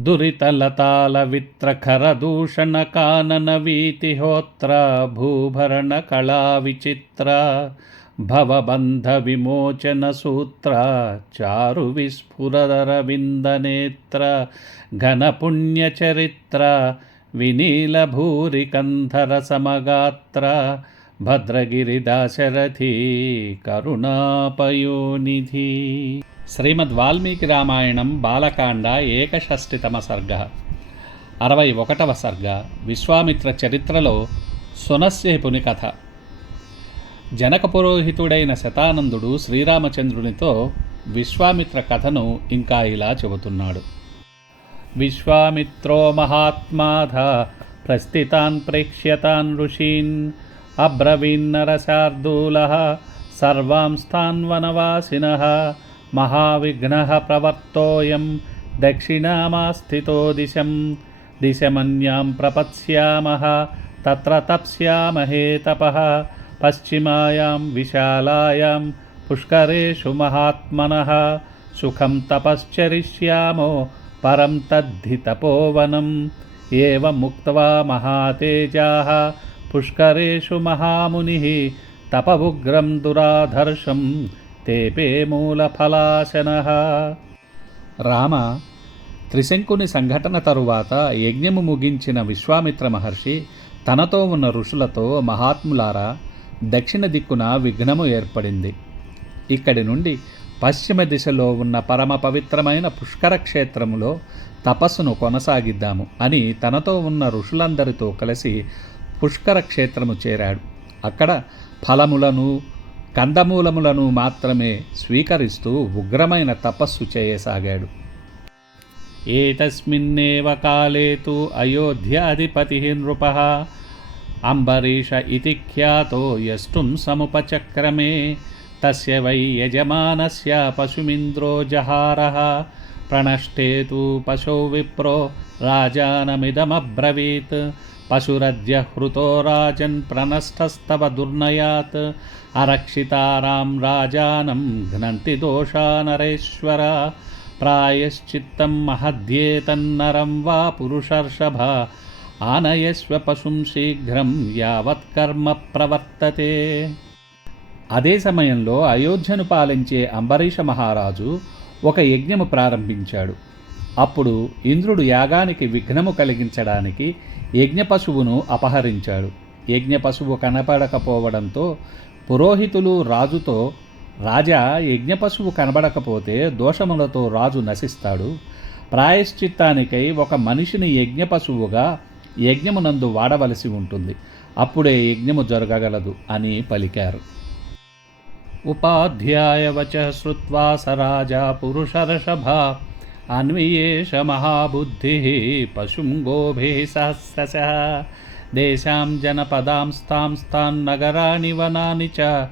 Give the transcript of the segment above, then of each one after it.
दुरितलतालवित्रखरदूषणकाननवीतिहोत्र भूभरणकलाविचित्र भवबन्धविमोचनसूत्र चारुविस्फुरदरविन्दनेत्र घनपुण्यचरित्र विनीलभूरिकन्धरसमगात्र భద్రగిరిదాశరథి కరుణాపయోనిధి. శ్రీమద్ వాల్మీకి రామాయణం బాలకాండ ఏకషష్టితమ సర్గ. అరవై ఒకటవ సర్గ. విశ్వామిత్ర చరిత్రలో సునస్సేపుని కథ. జనక పురోహితుడైన శతానందుడు శ్రీరామచంద్రునితో విశ్వామిత్ర కథను ఇంకా ఇలా చెబుతున్నాడు. విశ్వామిత్రో మహాత్మాధ ప్రస్థితాన్ ప్రేక్ష్యతాన్ ఋషీన్ अब्रवीन्नरशार्दूलः सर्वां स्थान्वनवासिनः महाविघ्नः प्रवर्तोऽयं दक्षिणामास्थितो दिशं दिशमन्यां प्रपत्स्यामः तत्र तप्स्यामहे तपः। पश्चिमायां विशालायां पुष्करेषु महात्मनः। सुखं तपश्चरिष्यामो परं तद्धि तपोवनम्। एवमुक्त्वा महातेजाः పుష్కరేషు మహాముని తపవుగ్రం దురాధర్షం తేపే మూలఫలాశన. రామ త్రిశంకుని సంఘటన తరువాత యజ్ఞము ముగించిన విశ్వామిత్ర మహర్షి తనతో ఉన్న ఋషులతో మహాత్ములారా దక్షిణ దిక్కున విఘ్నము ఏర్పడింది. ఇక్కడి నుండి పశ్చిమ దిశలో ఉన్న పరమ పవిత్రమైన పుష్కర క్షేత్రములో తపస్సును కొనసాగిద్దాము అని తనతో ఉన్న ఋషులందరితో కలిసి పుష్కర క్షేత్రము చేరాడు. అక్కడ ఫలములను కందమూలములను మాత్రమే స్వీకరిస్తూ ఉగ్రమైన తపస్సు చేయసాగాడు. ఏతస్మిన్నేవ కాలే తు అయోధ్యాధిపతి నృప. అంబరీష ఇతి ఖ్యాతో యష్టుం సముపచక్రమే. తస్య వై యజమానస్య పశుమింద్రో జహారः. ప్రణష్టే తు పశో విప్రో రాజానమిదమబ్రవీత్. పశురద్య హృతో రాజన్ ప్రణష్టస్తవ దుర్నయాత్ అరక్షితారాం రాజానం ఘ్నంతి దోషా నరేశ్వర ప్రాయశ్చిత్తం మహద్యేతన్నరం వా పురుషర్షభ ఆనయస్వ పశుం శీఘ్రం యావత్ కర్మ ప్రవర్తతే అదే సమయంలో అయోధ్యను పాలించే అంబరీష మహారాజు ఒక యజ్ఞము ప్రారంభించాడు। అప్పుడు ఇంద్రుడు యాగానికి విఘ్నము కలిగించడానికి యజ్ఞపశువును అపహరించాడు. యజ్ఞపశువు కనపడకపోవడంతో పురోహితులు రాజుతో రాజా యజ్ఞపశువు కనబడకపోతే దోషములతో రాజు నశిస్తాడు. ప్రాయశ్చిత్తానికై ఒక మనిషిని యజ్ఞపశువుగా యజ్ఞమునందు వాడవలసి ఉంటుంది. అప్పుడే యజ్ఞము జరగగలదు అని పలికారు. ఉపాధ్యాయవచ శ్రుత్వా సరాజా పురుషర్షభ అన్వియేష మహాబుద్ధి పశుం గోభిः సహస్రశ. దేశాం జనపదాంస్తాంస్తాన్నగరాణి వనాని చ.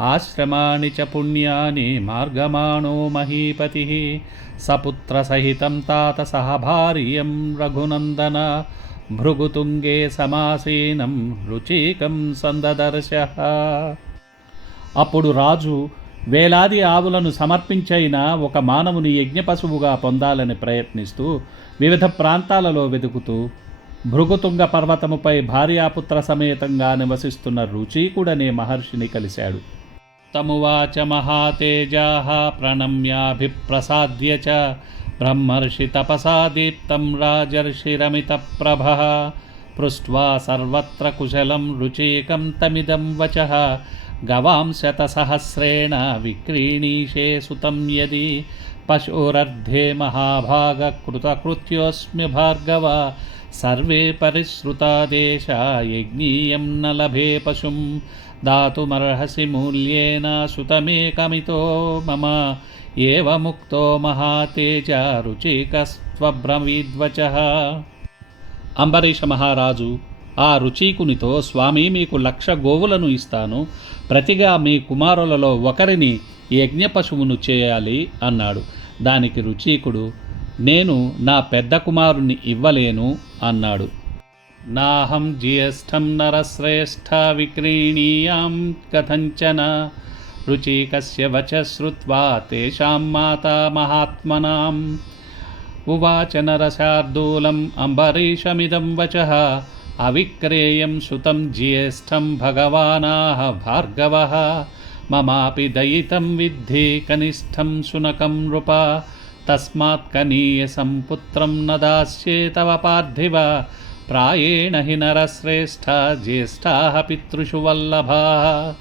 ఆశ్రమాణి చ పుణ్యాని మార్గమాణో మహీపతి. సపుత్రసహితం తాత సహభార్యం రఘునందన. భృగుతుంగే సమాసీనం రుచికం సందదర్శ. అప్పుడు రాజు వేలాది ఆవులను సమర్పించైన ఒక మానవుని యజ్ఞపశువుగా పొందాలని ప్రయత్నిస్తూ వివిధ ప్రాంతాలలో వెతుకుతూ భృగుతుంగ పర్వతముపై భార్యాపుత్ర సమేతంగా నివసిస్తున్న రుచీకుడనే మహర్షిని కలిశాడు. తమువాచ మహాతేజా ప్రణమ్యాభిప్రసాద్య చ బ్రహ్మర్షి తపసా దీప్తం రాజర్షిరమిత ప్రభ పృష్ట్వా సర్వత్ర కుశలం రుచీకం తమిదం వచ గవాం శతసహస్రేణ విక్రీణీషే సుతం యది. పశోరర్ధే మహాభాగకృతకృత్యోస్మి భార్గవ. సర్వే పరిశ్రుతాదేశ యజ్ఞీయం న లభే పశుం. దాతుమర్హసి మూల్యేన సుతమేకమితో మమ. ఏవముక్తో మహాతేజ రుచికస్త్వబ్రవీద్వచ. అంబరీష మహారాజు ఆ రుచీకునితో స్వామి మీకు లక్ష గోవులను ఇస్తాను. ప్రతిగా మీ కుమారులలో ఒకరిని యజ్ఞ పశువును చేయాలి అన్నాడు. దానికి రుచీకుడు నేను నా పెద్ద కుమారుని ఇవ్వలేను అన్నాడు. నాహం జ్యేష్ఠం నరశ్రేష్ఠ విక్రీణీయాం కథంచన. రుచికస్య వచ శ్రుత్వా తేషాం మాతా మహాత్మనాం. ఉవాచ నరశార్దూలం అంబరీషమిదం వచః. अविक्रेयं सुतं ज्येष्ठं भगवानाः भार्गवः। ममापि दयितं विद्धि कनिष्ठं शुनकं नृप। तस्मात् कनीयसं पुत्रं न दास्ये तव पार्थिव। प्रायेण हि नरश्रेष्ठा ज्येष्ठाः पितृषु वल्लभाः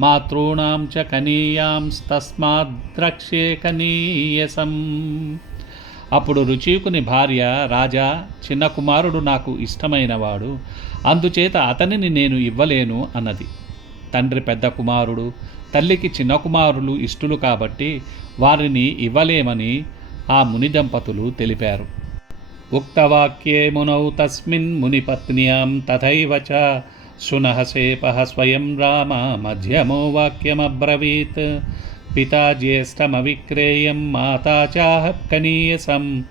मातॄणां च कनीयांस्तस्माद्रक्ष्ये कनीयसम्। అప్పుడు రుచీకుని భార్య రాజా చిన్న కుమారుడు నాకు ఇష్టమైనవాడు. అందుచేత అతనిని నేను ఇవ్వలేను అన్నది. తండ్రి పెద్ద కుమారుడు తల్లికి చిన్న కుమారులు ఇష్టులు కాబట్టి వారిని ఇవ్వలేమని ఆ ముని దంపతులు తెలిపారు. ఉక్తవాక్యే మునౌ తస్మిన్ మునిపత్న్యాం తథైవ చ. శునః స్వయం రామ మధ్యమో వాక్యమబ్రవీత్. पिता ज्येष्ठमविक्रेयं माता चाहकनीयसं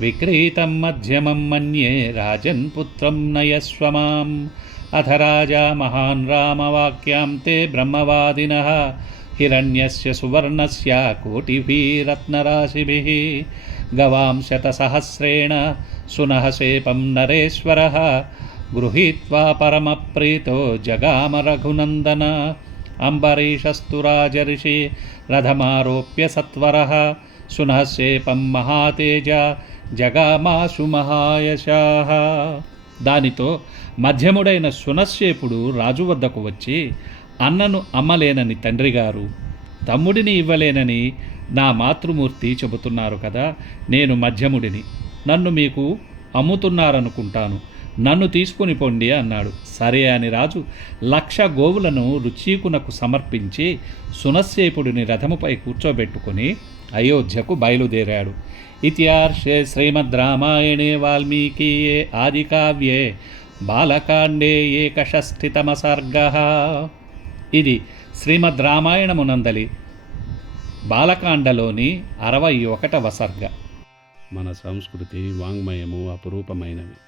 विक्रीतं मध्यमं मन्ये राजन् पुत्रं नयस्व माम्। अथ राजा राम रामवाक्यां ते ब्रह्मवादिनः। हिरण्यस्य सुवर्णस्य कोटिभिः रत्नराशिभिः गवां शतसहस्रेण सुनः शेपं नरेश्वरः। गृहीत्वा परमप्रीतो जगाम रघुनन्दन। అంబరీషస్తు రాజర్షి రథమారోప్య సత్వరः సునఃసేపం మహాతేజ జగామాసు మహాయశాః దానితో మధ్యముడైన సునశ్శేపుడు రాజు వద్దకు వచ్చి అన్నను అమ్మలేనని తండ్రిగారు తమ్ముడిని ఇవ్వలేనని నా మాతృమూర్తి చెబుతున్నారు కదా నేను మధ్యముడిని నన్ను మీకు అమ్ముతున్నారనుకుంటాను. నన్ను తీసుకుని పొండి అన్నాడు. సరే అని రాజు లక్ష గోవులను రుచీకునకు సమర్పించి సునశ్శేపుడిని రథముపై కూర్చోబెట్టుకుని అయోధ్యకు బయలుదేరాడు. ఇతిహార్షే శ్రీమద్ రామాయణే వాల్మీకియే ఆదికావ్యే బాలకాండే ఏకషష్ఠితమ సర్గ ఇది శ్రీమద్ రామాయణమునందలి బాలకాండలోని అరవై ఒకటవ సర్గ. మన సంస్కృతి వాంగ్మయము అపురూపమైనవి.